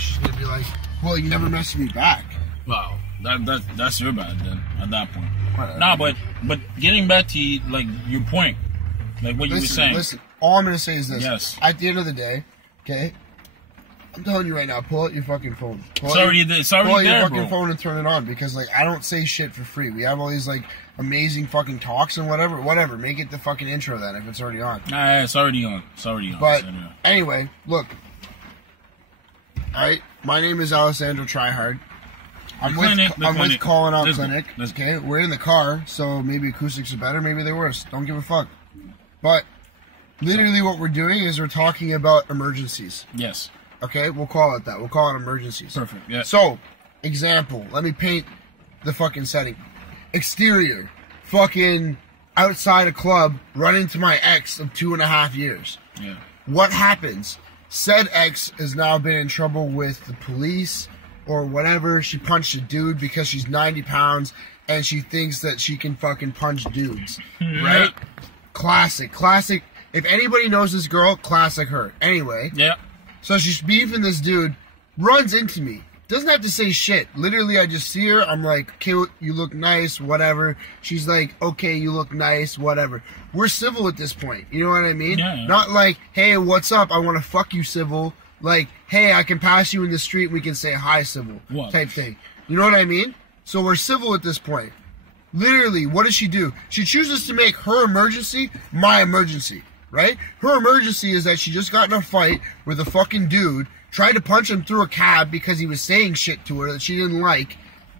she's gonna be like, well, you never messaged me back. Wow, that's your bad then at that point. Whatever. Nah, but getting back to like your point, like what you were saying. Listen, all I'm gonna say is this. Yes. At the end of the day, okay, I'm telling you right now, pull out your fucking phone. It's already there, pull out your fucking bro. phone and turn it on, because like I don't say shit for free. We have all these like amazing fucking talks and whatever. Make it the fucking intro then if it's already on. Nah, it's already on. It's already on. But anyway, look. Alright, my name is Alessandro Tryhard. I'm with Calling Out Clinic. Okay, we're in the car, so maybe acoustics are better, maybe they're worse. Don't give a fuck. But literally what we're doing is we're talking about emergencies. Yes. Okay, we'll call it that. We'll call it emergencies. Perfect. Yeah. So, example, let me paint the fucking setting. Exterior, fucking outside a club, run into my ex of 2.5 years. Yeah. What happens? Said ex has now been in trouble with the police or whatever. She punched a dude because she's 90 pounds and she thinks that she can fucking punch dudes. Right? Classic. If anybody knows this girl, classic her. Anyway. Yeah. So she's beefing this dude, runs into me. Doesn't have to say shit. Literally, I just see her. I'm like, okay, you look nice, whatever. She's like, okay, you look nice, whatever. We're civil at this point. You know what I mean? Yeah. Not like, hey, what's up? I want to fuck you, civil. Like, hey, I can pass you in the street. We can say hi, civil. What? Type thing. You know what I mean? So we're civil at this point. Literally, what does she do? She chooses to make her emergency my emergency. Right? Her emergency is that she just got in a fight with a fucking dude, tried to punch him through a cab because he was saying shit to her that she didn't like,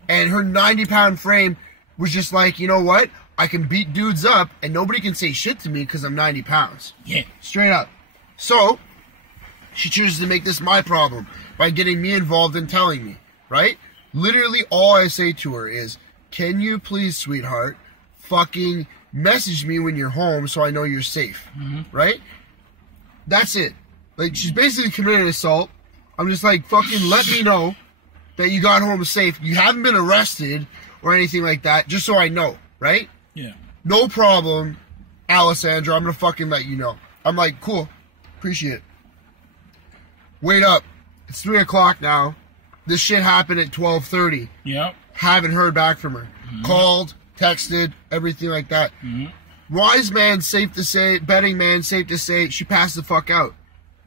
and her 90-pound frame was just like, you know what? I can beat dudes up, and nobody can say shit to me because I'm 90 pounds. Yeah. Straight up. So, she chooses to make this my problem by getting me involved and telling me, right? Literally all I say to her is, can you please, sweetheart, fucking message me when you're home so I know you're safe, right? That's it. Like, she's basically committed assault. I'm just like, fucking let me know that you got home safe. You haven't been arrested or anything like that, just so I know, right? Yeah. No problem, Alessandro. I'm gonna fucking let you know. I'm like, cool. Appreciate it. Wait up. It's 3 o'clock now. This shit happened at 12:30. Yep. Haven't heard back from her. Called, texted, everything like that. Wise man, safe to say. Betting man, safe to say. She passed the fuck out.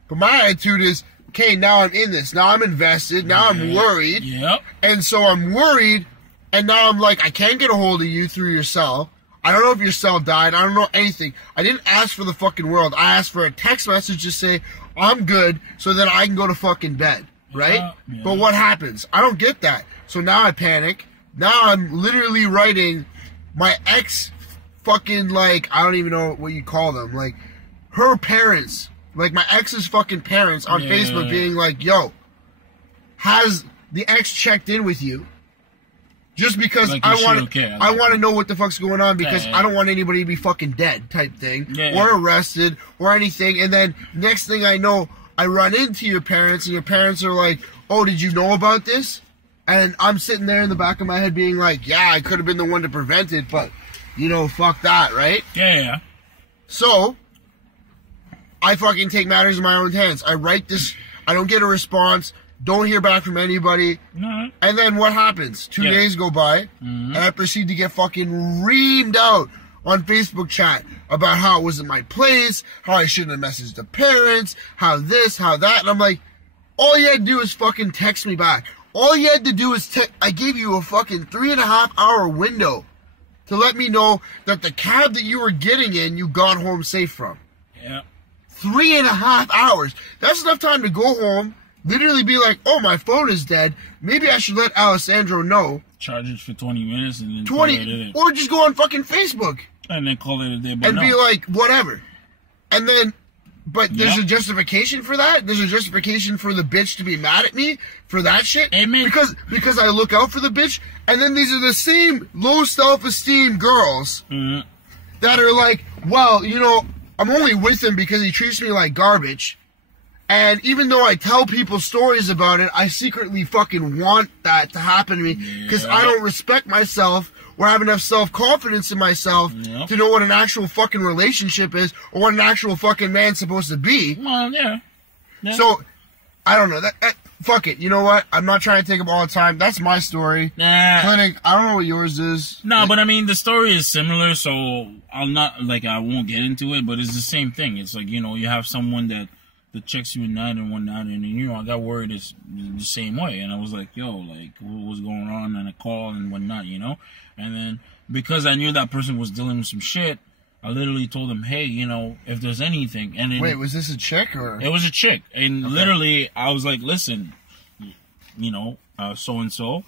But my attitude is, okay, now I'm in this. Now I'm invested. Now I'm worried. Yep. And so I'm worried. And now I'm like, I can't get a hold of you through your cell. I don't know if your cell died. I don't know anything. I didn't ask for the fucking world. I asked for a text message to say, I'm good, so that I can go to fucking bed. Right? Yeah. But what happens? I don't get that. So now I panic. Now I'm literally writing my ex fucking, like, I don't even know what you call them. Like, her parents, like my ex's fucking parents on Facebook being like, yo, has the ex checked in with you? Just because like I want to know what the fuck's going on, because I don't want anybody to be fucking dead type thing, or arrested or anything. And then next thing I know, I run into your parents, and your parents are like, oh, did you know about this? And I'm sitting there in the back of my head being like, yeah, I could have been the one to prevent it, but, you know, fuck that, right? Yeah. So, I fucking take matters in my own hands. I write this, I don't get a response, don't hear back from anybody. No. And then what happens? 2 days go by, and I proceed to get fucking reamed out on Facebook chat about how it wasn't my place, how I shouldn't have messaged the parents, how this, how that. And I'm like, all you had to do is fucking text me back. All you had to do is I gave you a fucking 3.5 hour window to let me know that the cab that you were getting in, you got home safe from. Yeah. 3.5 hours. That's enough time to go home, literally be like, oh, my phone is dead. Maybe I should let Alessandro know. Charge it for 20 minutes and then 20, or just go on fucking Facebook. And then call it a day. But and be like, whatever. And then, but there's a justification for that? There's a justification for the bitch to be mad at me for that shit? Amen. Because I look out for the bitch, and then these are the same low self-esteem girls that are like, well, you know, I'm only with him because he treats me like garbage. And even though I tell people stories about it, I secretly fucking want that to happen to me because I don't respect myself or have enough self-confidence in myself to know what an actual fucking relationship is or what an actual fucking man's supposed to be. Well, yeah. So, I don't know. That fuck it. You know what? I'm not trying to take up all the time. That's my story. Nah. Clinic, I don't know what yours is. No, but I mean, the story is similar, so I'll not, like, I won't get into it, but it's the same thing. It's like, you know, you have someone that checks you at night and whatnot, and, you know, I got worried it's the same way, and I was like, yo, like, what was going on, and a call and whatnot, you know? And then, because I knew that person was dealing with some shit, I literally told him, hey, you know, if there's anything, and then... Wait, was this a chick, or...? It was a chick, and okay. Literally, I was like, listen, you know, so-and-so,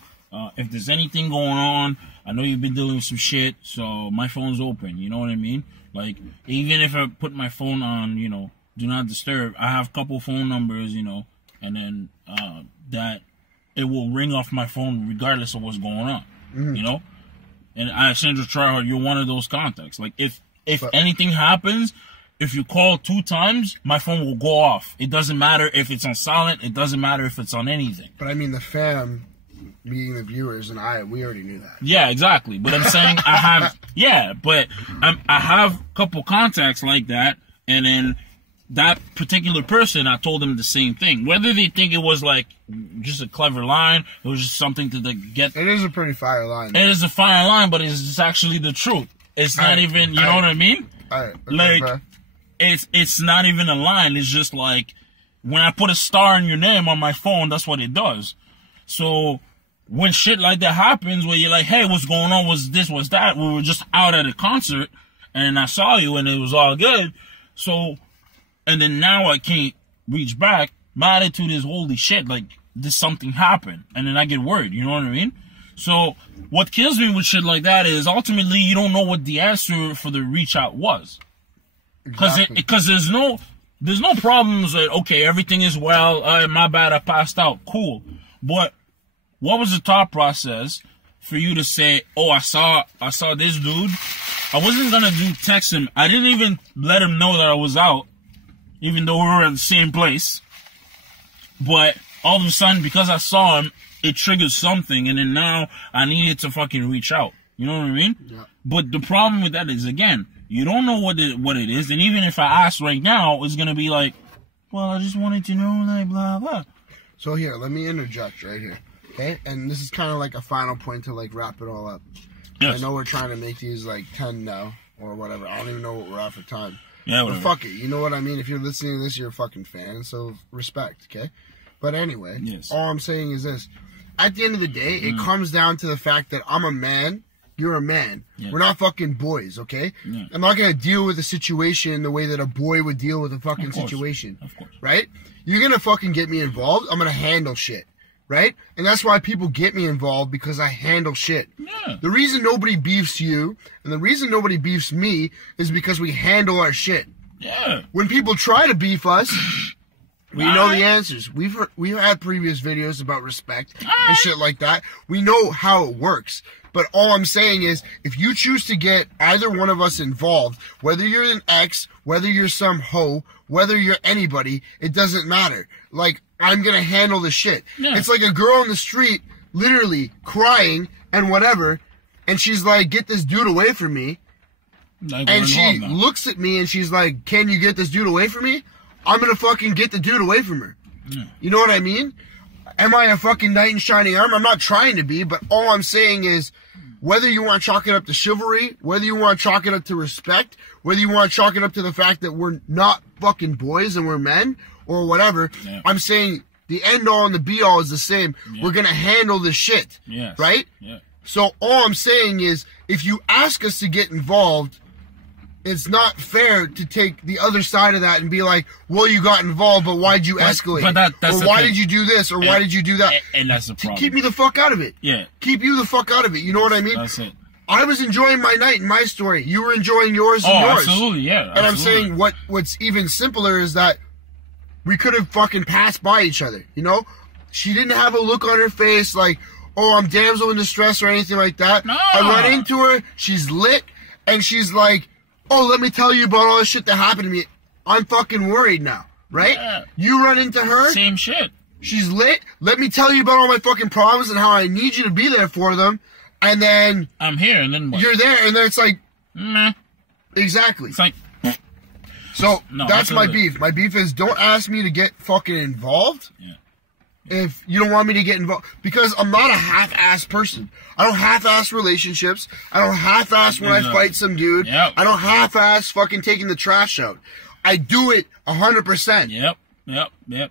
if there's anything going on, I know you've been dealing with some shit, so my phone's open, you know what I mean? Like, even if I put my phone on, you know, do not disturb, I have a couple phone numbers, you know, and then that it will ring off my phone regardless of what's going on, you know? And Sandra Tryhard, you're one of those contacts. Like, if anything happens, if you call 2 times, my phone will go off. It doesn't matter if it's on silent. It doesn't matter if it's on anything. But I mean, the fam, meeting the viewers, and we already knew that. Yeah, exactly. But I'm saying I have, I have a couple contacts like that, and then that particular person, I told them the same thing. Whether they think it was like just a clever line, it was just something to get. It is a pretty fire line. It is a fire line, but it's just actually the truth. It's not even, you know what I mean? Like, it's not even a line. It's just like, when I put a star in your name on my phone, that's what it does. So, when shit like that happens, where you're like, hey, what's going on? What's this? What's that? We were just out at a concert, and I saw you, and it was all good. So, and then now I can't reach back. My attitude is, holy shit, like, this something happened. And then I get worried, you know what I mean? So, what kills me with shit like that is, ultimately, you don't know what the answer for the reach out was. Because there's no problems that, okay, everything is well, my bad, I passed out, cool. But, what was the thought process for you to say, oh, I saw this dude? I wasn't gonna text him. I didn't even let him know that I was out, even though we were at the same place. But all of a sudden, because I saw him, it triggered something, and then now I needed to fucking reach out. You know what I mean? Yeah. But the problem with that is, again, you don't know what it is, and even if I ask right now, it's gonna be like, well, I just wanted to know, like, blah, blah. So here, let me interject right here, okay? And this is kind of like a final point to, like, wrap it all up. Yes. I know we're trying to make these, like, 10 now, or whatever. I don't even know what we're at for time. Yeah, whatever. But fuck it, you know what I mean? If you're listening to this, you're a fucking fan, so respect, okay? But anyway, yes. All I'm saying is this. At the end of the day, it comes down to the fact that I'm a man, you're a man. Yeah. We're not fucking boys, okay? Yeah. I'm not going to deal with a situation the way that a boy would deal with a fucking situation. Of course. Right? You're going to fucking get me involved, I'm going to handle shit. Right? And that's why people get me involved, because I handle shit. Yeah. The reason nobody beefs you, and the reason nobody beefs me, is because we handle our shit. Yeah. When people try to beef us... We know the answers. We've had previous videos about respect and shit like that. We know how it works. But all I'm saying is, if you choose to get either one of us involved, whether you're an ex, whether you're some hoe, whether you're anybody, it doesn't matter. Like, I'm gonna handle the shit. Yeah. It's like a girl in the street, literally crying and whatever, and she's like, get this dude away from me. And she looks at me and she's like, can you get this dude away from me? I'm gonna fucking get the dude away from her. Yeah. You know what I mean? Am I a fucking knight in shining armor? I'm not trying to be, but all I'm saying is, whether you want to chalk it up to chivalry, whether you want to chalk it up to respect, whether you want to chalk it up to the fact that we're not fucking boys and we're men, or whatever, I'm saying the end all and the be all is the same. Yeah. We're gonna handle this shit. Yes. Right? Yeah. So all I'm saying is, if you ask us to get involved, it's not fair to take the other side of that and be like, well, you got involved, but why'd you escalate? That's or why did you do this? Or why did you do that? And that's the problem. Keep me the fuck out of it. Yeah. Keep you the fuck out of it. You know what I mean? That's it. I was enjoying my night and my story. You were enjoying yours and yours. Absolutely, yeah. And I'm saying what's even simpler is that we could have fucking passed by each other, you know? She didn't have a look on her face like, oh, I'm damsel in distress or anything like that. No. I run into her, she's lit, and she's like, oh, let me tell you about all the shit that happened to me. I'm fucking worried now, right? Yeah. You run into her. Same shit. She's lit. Let me tell you about all my fucking problems and how I need you to be there for them. And then... I'm here, and then what? You're there, and then it's like... Meh. Exactly. It's like... So, that's my beef. My beef is, don't ask me to get fucking involved. Yeah. if you don't want me to get involved, because I'm not a half-ass person. I don't half-ass relationships. I don't half-ass when I fight some dude. Yep. I don't half-ass fucking taking the trash out. I do it 100%. Yep.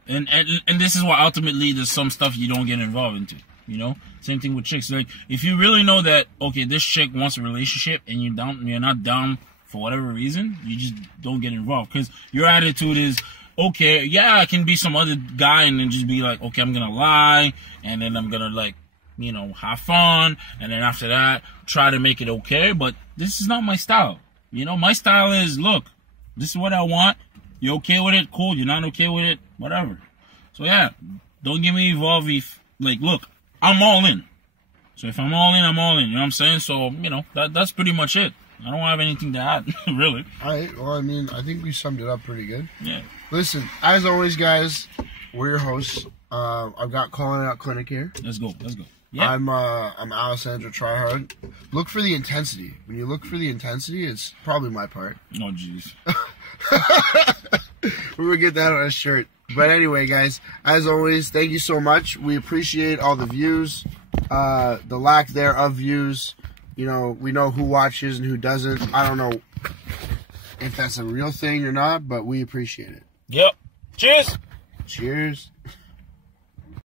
And this is why ultimately there's some stuff you don't get involved into. You know, same thing with chicks. Like, if you really know that, okay, this chick wants a relationship and you're not down for whatever reason, you just don't get involved. Because your attitude is, okay, yeah, I can be some other guy and then just be like, okay, I'm gonna lie, and then I'm gonna, like, you know, have fun, and then after that, try to make it okay. But this is not my style. You know, my style is, look, this is what I want. You okay with it? Cool. You're not okay with it? Whatever. So yeah, don't get me involved if, like, look, I'm all in. So if I'm all in, I'm all in. You know what I'm saying? So, you know, that's pretty much it. I don't have anything to add, really. All right. Well, I mean, I think we summed it up pretty good. Yeah. Listen, as always, guys, we're your hosts. I've got Calling Out Clinic here. Let's go. Yeah. I'm Alessandro Tryhard. Look for the intensity. When you look for the intensity, it's probably my part. Oh, jeez. We're gonna get that on a shirt. But anyway, guys, as always, thank you so much. We appreciate all the views, the lack thereof views. You know, we know who watches and who doesn't. I don't know if that's a real thing or not, but we appreciate it. Yep. Cheers. Cheers.